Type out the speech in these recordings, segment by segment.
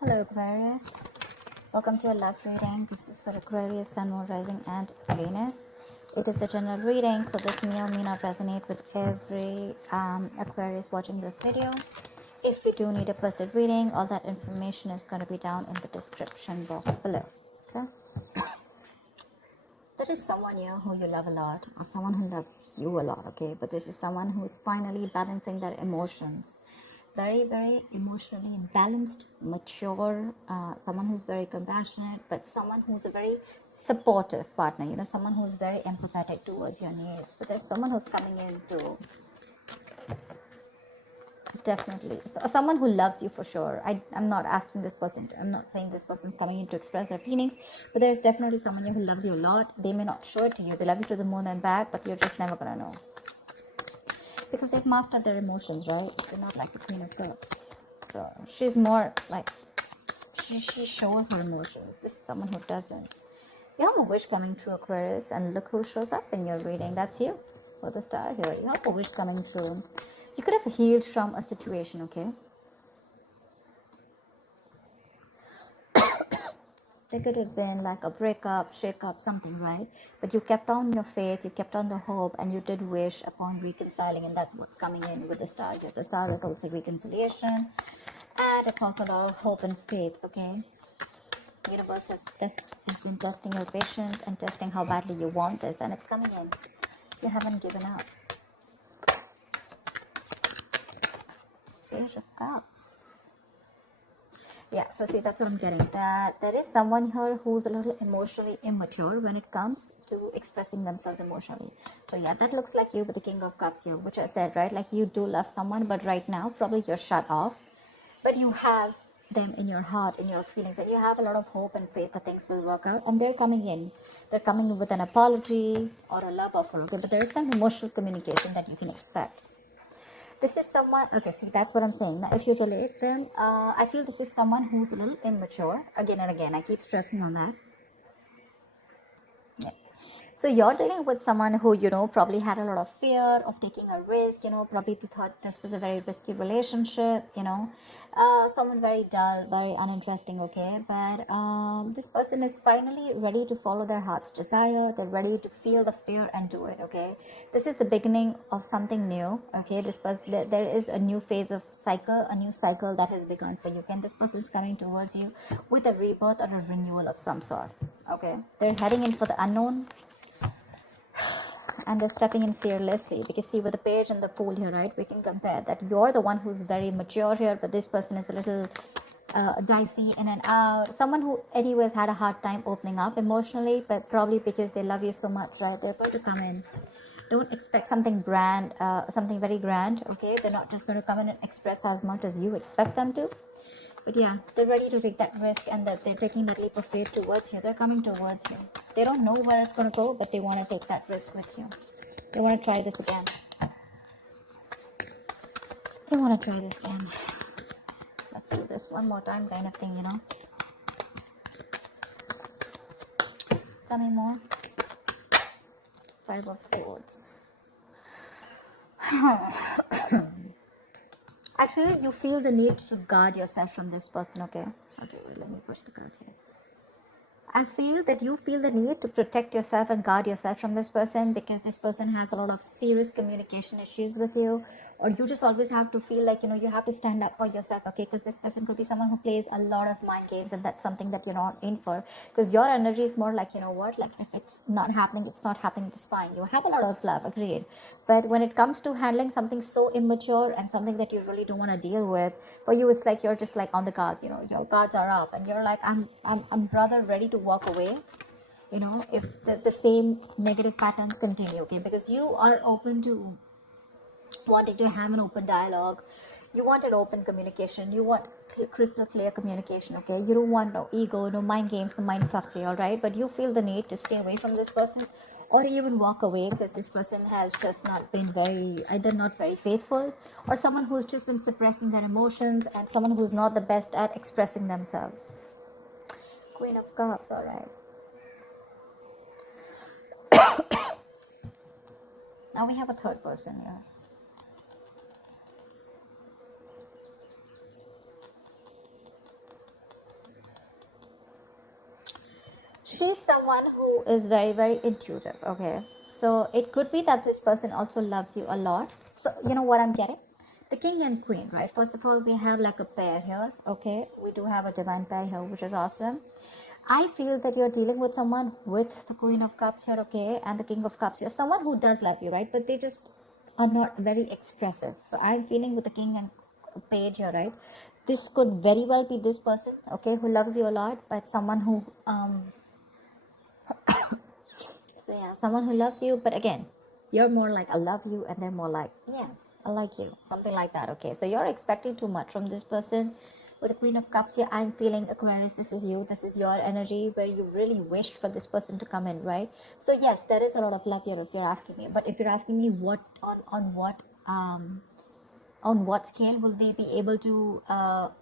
Hello Aquarius, welcome to a love reading. This is for Aquarius, Sun, Moon, Rising and Venus. It is a general reading, so this may or may not resonate with every Aquarius watching this video. If you do need a personal reading, all that information is going to be down in the description box below. Okay, there is someone here who you love a lot, or someone who loves you a lot, okay, but this is someone who is finally balancing their emotions. Very emotionally balanced, mature, someone who's very compassionate, but someone who's a very supportive partner, you know, someone who's very empathetic towards your needs. But there's someone who's coming in to definitely, someone who loves you for sure. I'm not asking this person, I'm not saying this person's coming in to express their feelings, but there's definitely someone here who loves you a lot. They may not show it to you, they love you to the moon and back, but you're just never gonna know, because they've mastered their emotions, right? They're not like the Queen of Cups. So she's more like, she shows her emotions. This is someone who doesn't. You have a wish coming through, Aquarius, and look who shows up in your reading. That's you, with the star here. You have a wish coming through. You could have healed from a situation, okay? There could have been like a breakup, shake-up, something, right? But you kept on your faith, you kept on the hope, and you did wish upon reconciling, and that's what's coming in with the star. The star is also reconciliation, and it's also a lot of hope and faith, okay? The universe has been testing your patience and testing how badly you want this, and it's coming in. You haven't given up. Page of Cups. Yeah, so see, that's what I'm getting, that there is someone here who's a little emotionally immature when it comes to expressing themselves emotionally. So yeah, that looks like you with the King of Cups here, which I said, right? Like, you do love someone, but right now probably you're shut off, but you have them in your heart, in your feelings, and you have a lot of hope and faith that things will work out, and they're coming in with an apology or a love offer, okay? But there is some emotional communication that you can expect. This is someone, okay, see, that's what I'm saying. Now, if you relate them, I feel this is someone who's a little immature. Again and again, I keep stressing on that. Yeah. So you're dealing with someone who, you know, probably had a lot of fear of taking a risk, you know, probably thought this was a very risky relationship, you know, someone very dull, very uninteresting, okay? But this person is finally ready to follow their heart's desire. They're ready to feel the fear and do it, okay? This is the beginning of something new, okay? This person, there is a new phase of cycle, a new cycle that has begun for you. And this person is coming towards you with a rebirth or a renewal of some sort, okay? They're heading in for the unknown, and they're stepping in fearlessly, because see, with the page and the fool here, right, we can compare that you're the one who's very mature here, but this person is a little dicey in and out, someone who anyways had a hard time opening up emotionally, but probably because they love you so much, right? They're going to come in. Don't expect something grand, something very grand, okay? They're not just going to come in and express as much as you expect them to. But yeah, they're ready to take that risk, and that they're taking that leap of faith towards you. They're coming towards you. They don't know where it's going to go, but they want to take that risk with you. They want to try this again. They want to try this again. Let's do this one more time, kind of thing, you know. Tell me more. Five of Swords. I feel you feel the need to guard yourself from this person, okay? Okay, well, let me push the cards here. I feel that you feel the need to protect yourself and guard yourself from this person, because this person has a lot of serious communication issues with you, or you just always have to feel like, you know, you have to stand up for yourself, okay? Because this person could be someone who plays a lot of mind games, and that's something that you're not in for, because your energy is more like, you know what, like, if it's not happening, it's not happening, it's fine. You have a lot of love, agreed, but when it comes to handling something so immature and something that you really don't want to deal with, for you it's like you're just like on the guards, you know, your guards are up, and you're like, I'm rather ready to walk away, you know, if the same negative patterns continue, okay? Because you are open to wanting to have an open dialogue, you want an open communication, you want crystal clear communication, okay? You don't want no ego, no mind games, no mind fuckery, all right? But you feel the need to stay away from this person, or even walk away, because this person has just not been either not very faithful, or someone who's just been suppressing their emotions, and someone who's not the best at expressing themselves. Queen of Cups, all right. Now we have a third person here. She's someone who is very, very intuitive, okay? So it could be that this person also loves you a lot. So you know what I'm getting? The king and queen, right? First of all, we have like a pair here, okay? We do have a divine pair here, which is awesome. I feel that you're dealing with someone with the Queen of Cups here, okay, and the King of Cups here. Someone who does love you, right? But they just are not very expressive. So I'm feeling with the King and Page here, right? This could very well be this person, okay, who loves you a lot, but someone who, so yeah, someone who loves you, but again, you're more like, I love you, and they're more like, yeah, I like you, something like that, okay? So you're expecting too much from this person. With the Queen of Cups here, I'm feeling, Aquarius, this is you, this is your energy where you really wished for this person to come in, right? So yes, there is a lot of love here if you're asking me. But if you're asking me what on what scale will they be able to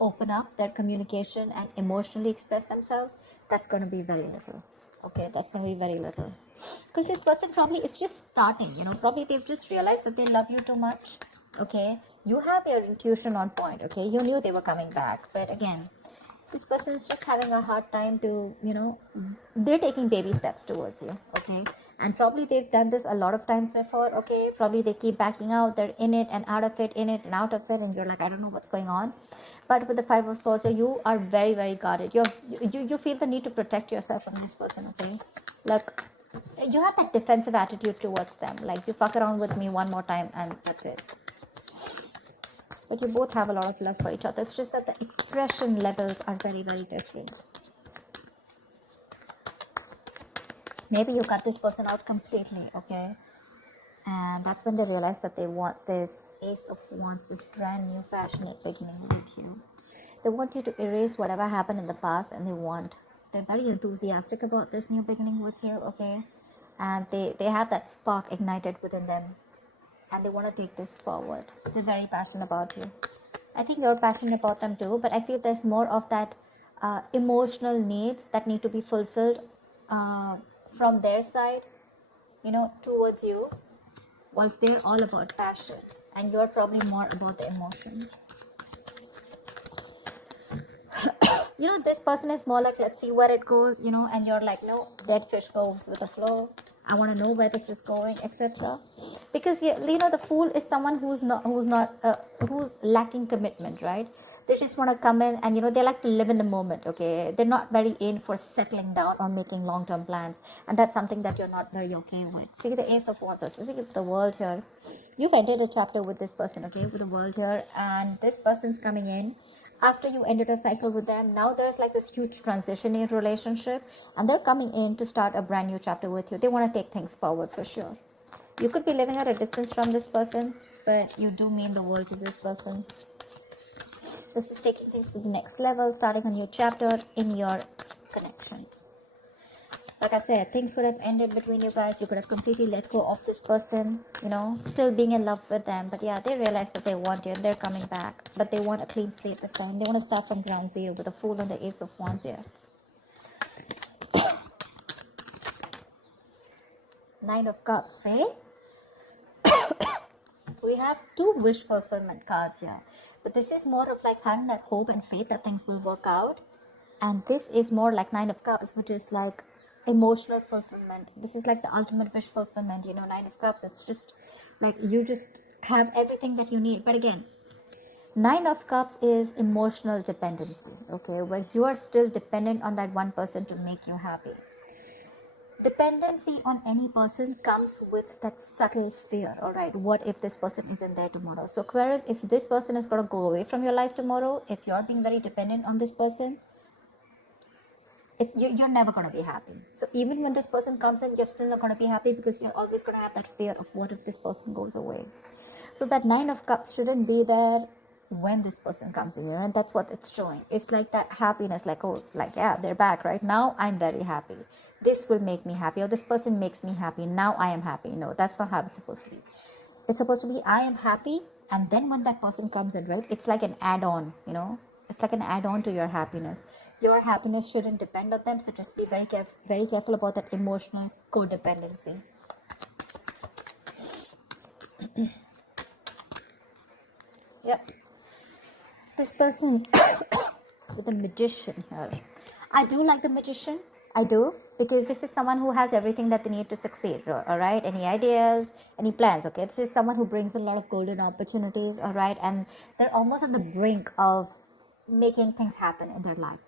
open up their communication and emotionally express themselves, that's going to be very little. Okay, that's going to be very little. Because this person probably is just starting, probably they've just realized that they love you too much. Okay, you have your intuition on point. Okay, you knew they were coming back, but again, this person is just having a hard time to, they're taking baby steps towards you. Okay, and probably they've done this a lot of times before. Okay, probably they keep backing out, they're in it and out of it, in it and out of it, and you're like, I don't know what's going on. But with the Five of Swords, you are very, very guarded. You feel the need to protect yourself from this person. Okay, like you have that defensive attitude towards them, like you fuck around with me one more time and that's it. But you both have a lot of love for each other. It's just that the expression levels are very, very different. Maybe you cut this person out completely, okay? And that's when they realize that they want this Ace of Wands, this brand new passionate beginning with you. They want you to erase whatever happened in the past, and they're very enthusiastic about this new beginning with you, okay? And they have that spark ignited within them, and they want to take this forward. They're very passionate about you. I think you're passionate about them too, but I feel there's more of that emotional needs that need to be fulfilled from their side, towards you, whilst they're all about passion, and you're probably more about the emotions. This person is more like, let's see where it goes, and you're like, no, dead fish goes with the flow. I want to know where this is going, etc. Because the fool is someone who's lacking commitment, right? They just want to come in and they like to live in the moment. Okay, they're not very in for settling down or making long-term plans, and that's something that you're not very okay with. See the Ace of Wands, see the World here. You've entered a chapter with this person, okay, with the World here, and this person's coming in after you ended a cycle with them. Now there's like this huge transition in your relationship, and they're coming in to start a brand new chapter with you. They want to take things forward for sure. You could be living at a distance from this person, but you do mean the world to this person. This is taking things to the next level, starting a new chapter in your connection. Like I said, things would have ended between you guys. You could have completely let go of this person, still being in love with them. But yeah, they realize that they want you and they're coming back. But they want a clean slate this time. They want to start from ground zero with the Fool and the Ace of Wands here. Nine of Cups, eh? We have two wish fulfillment cards here. But this is more of like having that hope and faith that things will work out. And this is more like Nine of Cups, which is like emotional fulfillment. This is like the ultimate wish fulfillment, Nine of Cups. It's just like you just have everything that you need. But again, Nine of Cups is emotional dependency, okay, where you are still dependent on that one person to make you happy. Dependency on any person comes with that subtle fear. All right, what if this person isn't there tomorrow? So Aquarius, if this person is going to go away from your life tomorrow, if you're being very dependent on this person, you're never going to be happy. So even when this person comes in, you're still not going to be happy, because you're always going to have that fear of what if this person goes away. So that Nine of Cups shouldn't be there when this person comes in, and that's what it's showing. It's like that happiness, like, oh, like, yeah, they're back right now, I'm very happy, this will make me happy, or this person makes me happy, now I am happy. No, that's not how it's supposed to be. It's supposed to be, I am happy, and then when that person comes in, right, it's like an add-on, it's like an add-on to your happiness. Your happiness shouldn't depend on them, so just be very careful about that emotional codependency. Yep. This person with the Magician here. I do like the Magician, I do, because this is someone who has everything that they need to succeed, all right? Any ideas, any plans, okay? This is someone who brings a lot of golden opportunities, all right? And they're almost on the brink of making things happen in their life.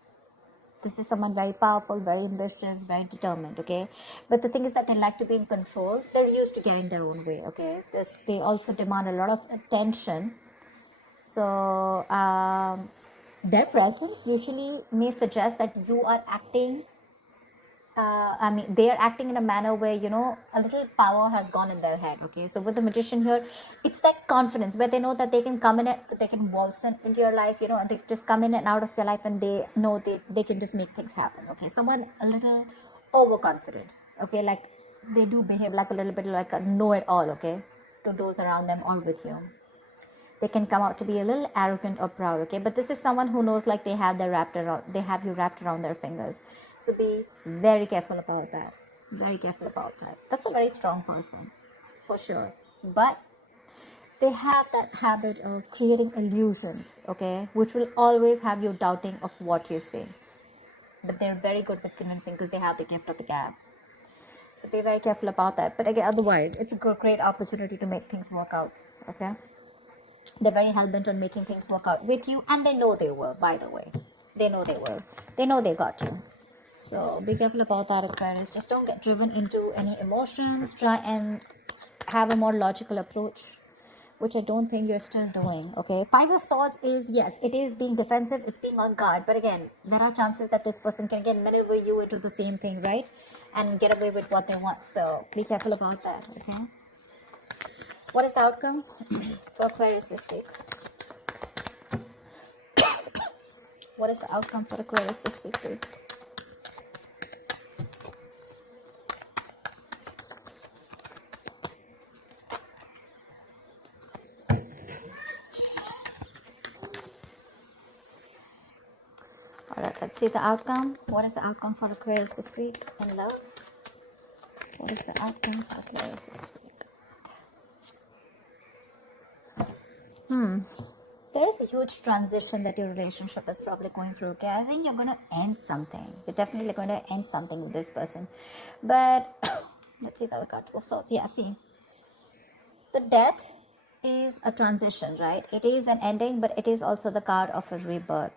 This is someone very powerful, very ambitious, very determined, okay? But the thing is that they like to be in control. They're used to getting their own way, okay? They also demand a lot of attention. So their presence usually may suggest that you are acting they are acting in a manner where, you know, a little power has gone in their head, okay? So with the magician here, it's that confidence where they know that they can come in, they can waltz into your life, you know, and they just come in and out of your life, and they know they can just make things happen, okay? Someone a little overconfident, okay? Like they do behave like a little bit like a know-it-all, okay, to those around them or with you. They can come out to be a little arrogant or proud, okay? But this is someone who knows like they have you wrapped around their fingers. So be very careful about that. Very careful about that. That's a very strong person, for sure. But they have that habit of creating illusions, okay, which will always have you doubting of what you see. But they're very good with convincing because they have the gift of the gab. So be very careful about that. But again, otherwise, it's a great opportunity to make things work out, okay? They're very hell-bent on making things work out with you, and they know they will, by the way. They know they will. They know they got you. So be careful about that, Aquarius. Just don't get driven into any emotions. Try and have a more logical approach, which I don't think you're still doing, okay? Five of Swords is, yes, it is being defensive. It's being on guard. But again, there are chances that this person can again maneuver you into the same thing, right? And get away with what they want. So be careful about that, okay? What is the outcome for Aquarius this week? What is the outcome for Aquarius this week, please? Alright, let's see the outcome. What is the outcome for Aquarius this week in love? What is the outcome for Aquarius this week? There is a huge transition that your relationship is probably going through, okay? I think you're going to end something. You're definitely going to end something with this person. But, let's see the other card. Oh, so, yeah, see. The death is a transition, right? It is an ending, but it is also the card of a rebirth.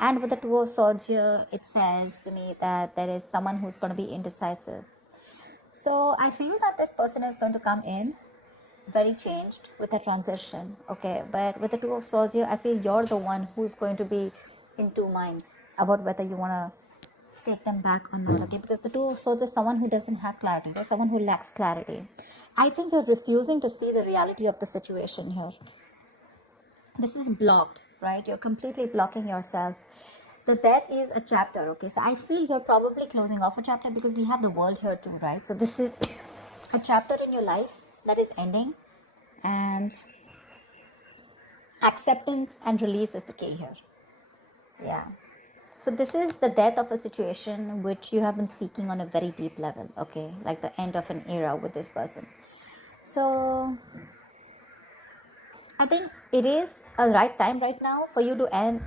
And with the Two of Swords here, it says to me that there is someone who's going to be indecisive. So, I feel that this person is going to come in very changed with a transition, okay? But with the Two of Swords here, I feel you're the one who's going to be in two minds about whether you want to take them back or not, okay? Because the Two of Swords is someone who doesn't have clarity. There's someone who lacks clarity. I think you're refusing to see the reality of the situation here. This is blocked, right? You're completely blocking yourself. The death is a chapter, okay? So I feel you're probably closing off a chapter because we have the world here too, right? So this is a chapter in your life that is ending, and acceptance and release is the key here. Yeah. So this is the death of a situation which you have been seeking on a very deep level, okay? Like the end of an era with this person. So I think it is a right time right now for you to end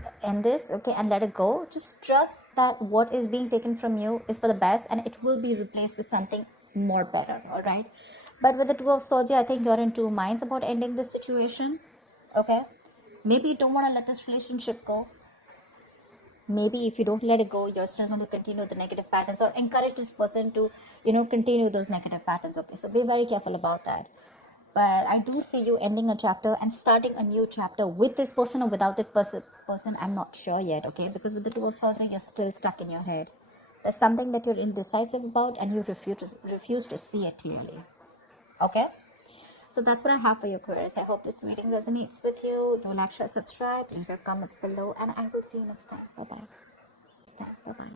this, okay, and let it go. Just trust that what is being taken from you is for the best, and it will be replaced with something more better, all right? But with the Two of Swords, I think you're in two minds about ending this situation, okay? Maybe you don't want to let this relationship go. Maybe if you don't let it go, you're still going to continue the negative patterns or encourage this person to, you know, continue those negative patterns, okay? So be very careful about that. But I do see you ending a chapter and starting a new chapter with this person or without this person. I'm not sure yet, okay? Because with the Two of Swords, you're still stuck in your head. There's something that you're indecisive about and you refuse to see it clearly. Okay, so that's what I have for you, Aquarius. I hope this reading resonates with you. Do like, share, subscribe, leave your comments below, and I will see you next time. Bye-bye.